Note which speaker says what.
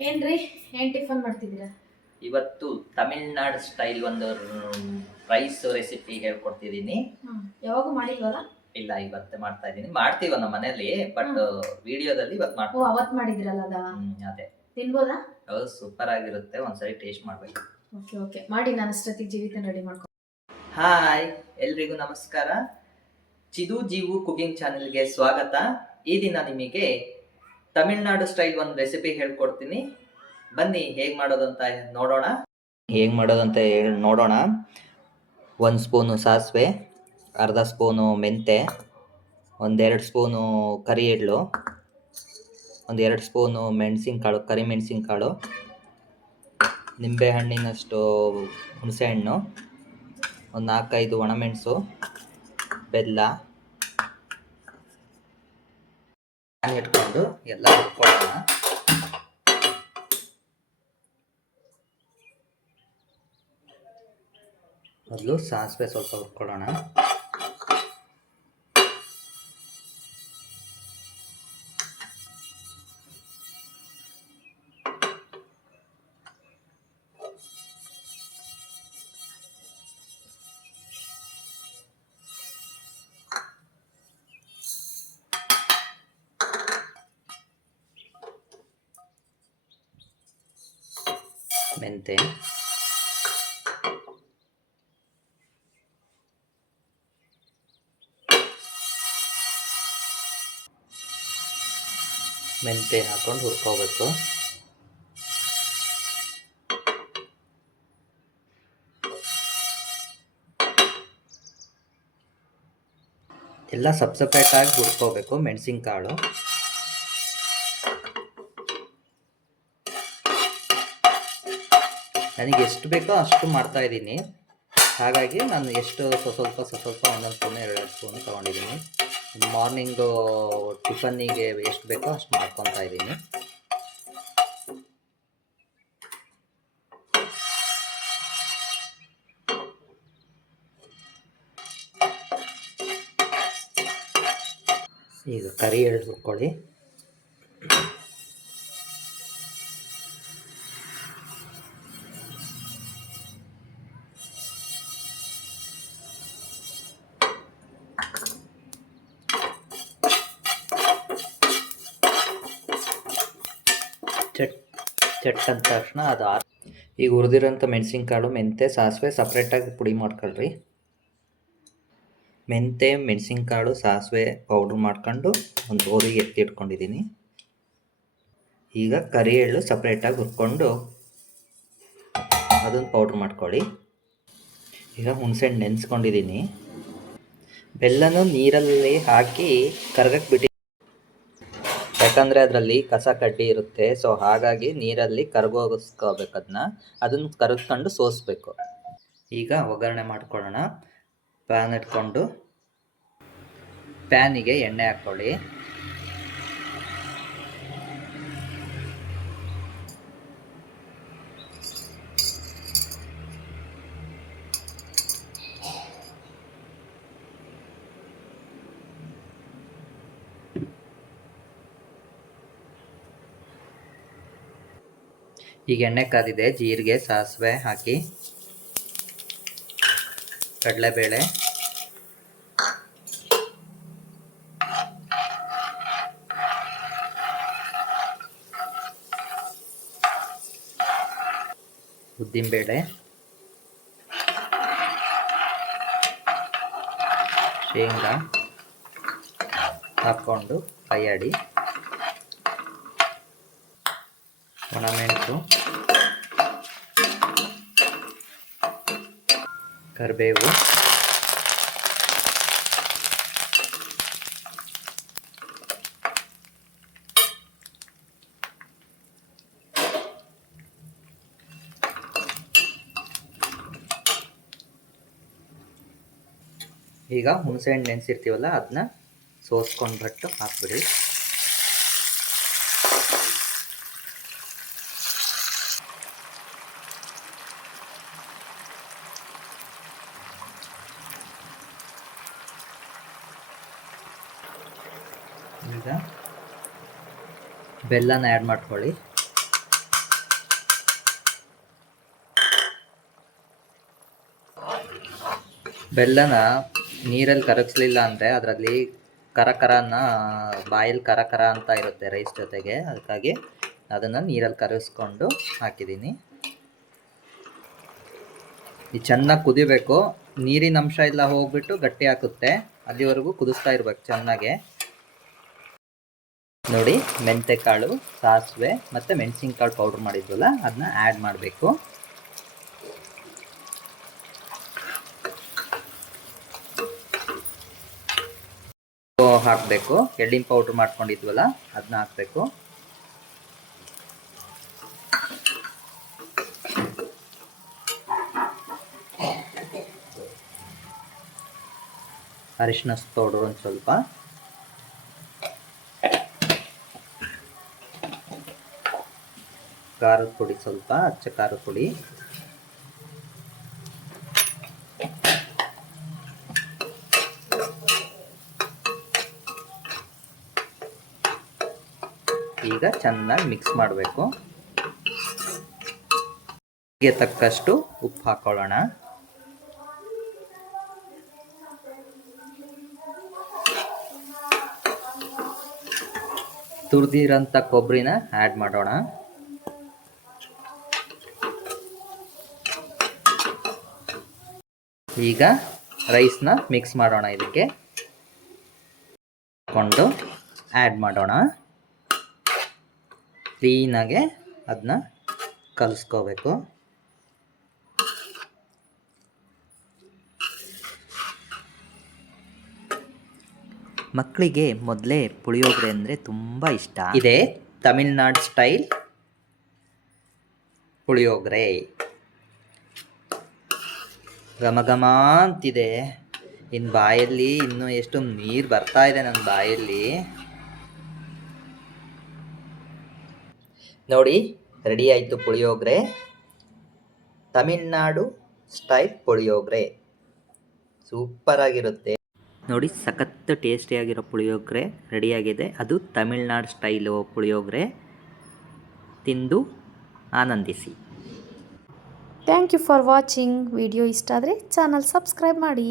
Speaker 1: ಏನ್ರಿ? ಏನ್ ಟಿಫನ್ ಮಾಡ್ತಿದ್ದೀರಾ?
Speaker 2: ಇವತ್ತು ತಮಿಳ್ನಾಡು ಸ್ಟೈಲ್ ಒಂದು ರೈಸ್ ರೆಸಿಪಿ ಹೇಳ್ಕೊಡ್ತಿದ್ದೀನಿ.
Speaker 1: ಯಾವಾಗ ಮಾಡಿಲ್ವಲ್ಲ?
Speaker 2: ಇಲ್ಲ ಇವತ್ತೇ ಮಾಡ್ತಾ ಇದ್ದೀನಿ. ಮಾಡ್ತೀವಿ ನಮ್ಮ ಮನೆಯಲ್ಲಿ ಬಟ್ ವಿಡಿಯೋದಲ್ಲಿ ಇವತ್ತು
Speaker 1: ಓ
Speaker 2: ಮಾಡ್ತೀವಿ.
Speaker 1: ಅವತ್ ಮಾಡಿದ್ರಲ್ಲ ಅದ?
Speaker 2: ಅದೇ.
Speaker 1: ತಿನ್ಬೋದಾ?
Speaker 2: ಹೌದು ಸೂಪರ್ ಆಗಿರುತ್ತೆ. ಒಂದ್ಸರಿ ಟೇಸ್ಟ್ ಮಾಡ್ಬೇಕು.
Speaker 1: Okay okay. ಮಾಡಿ ನಾನು ಅಷ್ಟೊತ್ತಿಗೆ ಜೀವಿತ ರೆಡಿ ಮಾಡ್ಕೊ
Speaker 2: ಹಾಯ್ ಎಲ್ರಿಗೂ ನಮಸ್ಕಾರ. ಚಿದು ಜೀವು ಕುಕಿಂಗ್ ಚಾನೆಲ್ಗೆ ಸ್ವಾಗತ. ಈ ದಿನ ನಿಮಗೆ ತಮಿಳ್ನಾಡು ಸ್ಟೈಲ್ ಒಂದು ರೆಸಿಪಿ ಹೇಳ್ಕೊಡ್ತೀನಿ. ಬನ್ನಿ, ಹೇಗೆ ಮಾಡೋದು ಅಂತ ನೋಡೋಣ. ಹೇಗೆ ಮಾಡೋದು ಅಂತ ಹೇಳಿ ನೋಡೋಣ. ಒಂದು ಸ್ಪೂನು ಸಾಸಿವೆ, ಅರ್ಧ ಸ್ಪೂನು ಮೆಂತೆ ಒಂದೆರಡು ಸ್ಪೂನು ಕರಿ ಎಳ್ಳು ಒಂದೆರಡು ಸ್ಪೂನು ಮೆಣಸಿನ್ಕಾಳು ಕರಿ ಮೆಣಸಿನ್ಕಾಳು ನಿಂಬೆಹಣ್ಣಿನಷ್ಟು ಹುಣಸೆಹಣ್ಣು, ಒಂದು ನಾಲ್ಕೈದು ಒಣಮೆಣಸು, ಬೆಲ್ಲ ಪ್ಯಾನ್ ಇಟ್ಕೊಂಡು ಎಲ್ಲ ಹುರ್ಕೊಳ್ಳೋಣ ಮೊದಲು ಸಾಸಿವೆ ಸ್ವಲ್ಪ ಹುರ್ಕೊಳ್ಳೋಣ ಮೆಂತೆ ಮೆಂತೆ ಹಾಕೊಂಡು ಹುರ್ಕೋಬೇಕು ಎಲ್ಲ ಸಪ್ ಸಪ್ರೇಟಾಗಿ ಹುರ್ಕೋಬೇಕು ಮೆಣಸಿನ್ಕಾಳು ನನಗೆ ಎಷ್ಟು ಬೇಕೋ ಅಷ್ಟು ಮಾಡ್ತಾ ಇದ್ದೀನಿ. ಹಾಗಾಗಿ ನಾನು ಎಷ್ಟು ಸ್ವಲ್ಪ ಸ್ವ- ಸ್ವಲ್ಪ ಒಂದೊಂದು ಸ್ಪೂನ್, ಎರಡು ಸ್ಪೂನ್ ತೊಗೊಂಡಿದ್ದೀನಿ. ಮಾರ್ನಿಂಗು ಟಿಫನ್ನಿಗೆ ಎಷ್ಟು ಬೇಕೋ ಅಷ್ಟು ಮಾಡ್ಕೊತಾ ಇದ್ದೀನಿ. ಈಗ ಕರಿ ಎಳ್ಳು ಚಟ್ ಅಂದ ತಕ್ಷಣ ಅದು ಆರ್ ಈಗ ಹುರಿದಿರೋಂಥ ಮೆಣಸಿನ್ಕಾಳು ಮೆಂತೆ ಸಾಸಿವೆ ಸಪ್ರೇಟಾಗಿ ಪುಡಿ ಮಾಡ್ಕೊಳ್ರಿ. ಮೆಂತೆ ಮೆಣಸಿನ್ಕಾಳು ಸಾಸಿವೆ ಪೌಡ್ರ್ ಮಾಡ್ಕೊಂಡು ಒಂದು ಗೋರಿಗೆ ಎತ್ತಿ ಇಟ್ಕೊಂಡಿದ್ದೀನಿ ಈಗ ಕರಿ ಎಳ್ಳು ಸಪ್ರೇಟಾಗಿ ಹುರ್ಕೊಂಡು ಅದನ್ನು ಪೌಡ್ರ್ ಮಾಡ್ಕೊಳ್ಳಿ. ಈಗ ಹುಣಸೆಹಣ್ಣು ನೆನೆಸ್ಕೊಂಡಿದ್ದೀನಿ ಬೆಲ್ಲನೂ ನೀರಲ್ಲಿ ಹಾಕಿ ಕರ್ಗಕ್ಕೆ ಬಿಟ್ಟು ಯಾಕಂದರೆ ಅದರಲ್ಲಿ ಕಸ ಕಡ್ಡಿ ಇರುತ್ತೆ ಸೊ ಹಾಗಾಗಿ ನೀರಲ್ಲಿ ಕರ್ಗೋಗಿಸ್ಕೋಬೇಕು ಅದನ್ನ ಅದನ್ನ ಕರಗ್ಕೊಂಡು ಸೋಸಬೇಕು. ಈಗ ಒಗ್ಗರಣೆ ಮಾಡ್ಕೊಳ್ಳೋಣ. ಪ್ಯಾನ್ ಇಟ್ಕೊಂಡು ಪ್ಯಾನಿಗೆ ಎಣ್ಣೆ ಹಾಕ್ಕೊಳ್ಳಿ. ಈಗ ಎಣ್ಣೆ ಕಾದಿದೆ ಜೀರಿಗೆ ಸಾಸಿವೆ ಹಾಕಿ. ಕಡಲೆಬೇಳೆ. ಉದ್ದಿನಬೇಳೆ. ಶೇಂಗಾ. ಹಾಕ್ಕೊಂಡು ಕೈಯಾಡಿ ಒಣಮೆಣಸು ಕರಿಬೇವು ಈಗ ಹುಣಸೆ ಹಣ್ಣು ನೆನೆಸಿರ್ತೀವಲ್ಲ ಅದನ್ನ ಸೋಸ್ಕೊಂಡ್ಬಿಟ್ಟು ಹಾಕ್ಬಿಡಿ. ಬೆಲ್ಲನ ಆ್ಯಡ್ ಮಾಡ್ಕೊಳ್ಳಿ. ಬೆಲ್ಲನ ನೀರಲ್ಲಿ ಕರಗಿಸ್ಲಿಲ್ಲ ಅಂದರೆ ಅದರಲ್ಲಿ ಕರ ಬಾಯಲ್ಲಿ ಕರಕರ ಅಂತ ಇರುತ್ತೆ ರೈಸ್ ಜೊತೆಗೆ. ಅದಕ್ಕಾಗಿ ಅದನ್ನು ನೀರಲ್ಲಿ ಕರಗಿಸ್ಕೊಂಡು ಹಾಕಿದ್ದೀನಿ. ಈ ಚೆನ್ನಾಗಿ ಕುದಿಬೇಕು. ನೀರಿನ ಅಂಶ ಎಲ್ಲ ಹೋಗ್ಬಿಟ್ಟು ಗಟ್ಟಿ ಹಾಕುತ್ತೆ ಅಲ್ಲಿವರೆಗೂ ಕುದಿಸ್ತಾ ಇರ್ಬೇಕು ಚೆನ್ನಾಗೆ. ನೋಡಿ ಮೆಂತೆ ಕಾಳು ಸಾಸಿವೆ ಮತ್ತು ಮೆಣಸಿನ್ಕಾಳು ಪೌಡ್ರ್ ಮಾಡಿದ್ವಲ್ಲ ಅದನ್ನ ಆ್ಯಡ್ ಮಾಡಬೇಕು. ಹಾಕಬೇಕು. ಎಳ್ಳಿನ ಪೌಡ್ರ್ ಮಾಡ್ಕೊಂಡಿದ್ವಲ್ಲ ಅದನ್ನ ಹಾಕಬೇಕು. ಅರಿಶಿನ ಪೌಡ್ರ್ ಒಂದು ಸ್ವಲ್ಪ. ಖಾರದ ಪುಡಿ ಸ್ವಲ್ಪ, ಅಚ್ಚ ಖಾರದ ಪುಡಿ. ಈಗ ಚೆನ್ನಾಗಿ ಮಿಕ್ಸ್ ಮಾಡಬೇಕು. ತಕ್ಕಷ್ಟು ಉಪ್ಪು ಹಾಕೊಳ್ಳೋಣ. ತುರಿದಿರೋಂಥ ಕೊಬ್ಬರಿನ ಆ್ಯಡ್ ಮಾಡೋಣ. ಈಗ ರೈಸ್ನ ಮಿಕ್ಸ್ ಮಾಡೋಣ ಇದಕ್ಕೆ. ಕೊಂಡು ಆ್ಯಡ್ ಮಾಡೋಣ. ಕ್ಲೀನಾಗೆ ಅದನ್ನ ಕಲಿಸ್ಕೋಬೇಕು. ಮಕ್ಕಳಿಗೆ ಮೊದಲೇ ಪುಳಿಯೋಗರೆ ಅಂದರೆ ತುಂಬ ಇಷ್ಟ. ಇದೆ ತಮಿಳ್ನಾಡು ಸ್ಟೈಲ್ ಪುಳಿಯೋಗರೆ. ಘಮ ಘಮ ಅಂತಿದೆ ಇನ್ನು ಬಾಯಲ್ಲಿ ಇನ್ನೂ ಎಷ್ಟು ನೀರು ಬರ್ತಾ ಇದೆ ನನ್ನ ಬಾಯಲ್ಲಿ? ನೋಡಿ ರೆಡಿ ಆಯಿತು ಪುಳಿಯೋಗರೆ. ತಮಿಳ್ನಾಡು ಸ್ಟೈಲ್ ಪುಳಿಯೋಗರೆ. ಸೂಪರಾಗಿರುತ್ತೆ ನೋಡಿ ಸಖತ್ತು ಟೇಸ್ಟಿಯಾಗಿರೋ ಪುಳಿಯೋಗರೆ ರೆಡಿಯಾಗಿದೆ ಅದು ತಮಿಳ್ನಾಡು ಸ್ಟೈಲು ಪುಳಿಯೋಗರೆ. ತಿಂದು ಆನಂದಿಸಿ.
Speaker 1: Thank you for watching. Video ಇಷ್ಟ ಆದರೆ ಚಾನಲ್ ಸಬ್ಸ್ಕ್ರೈಬ್ ಮಾಡಿ.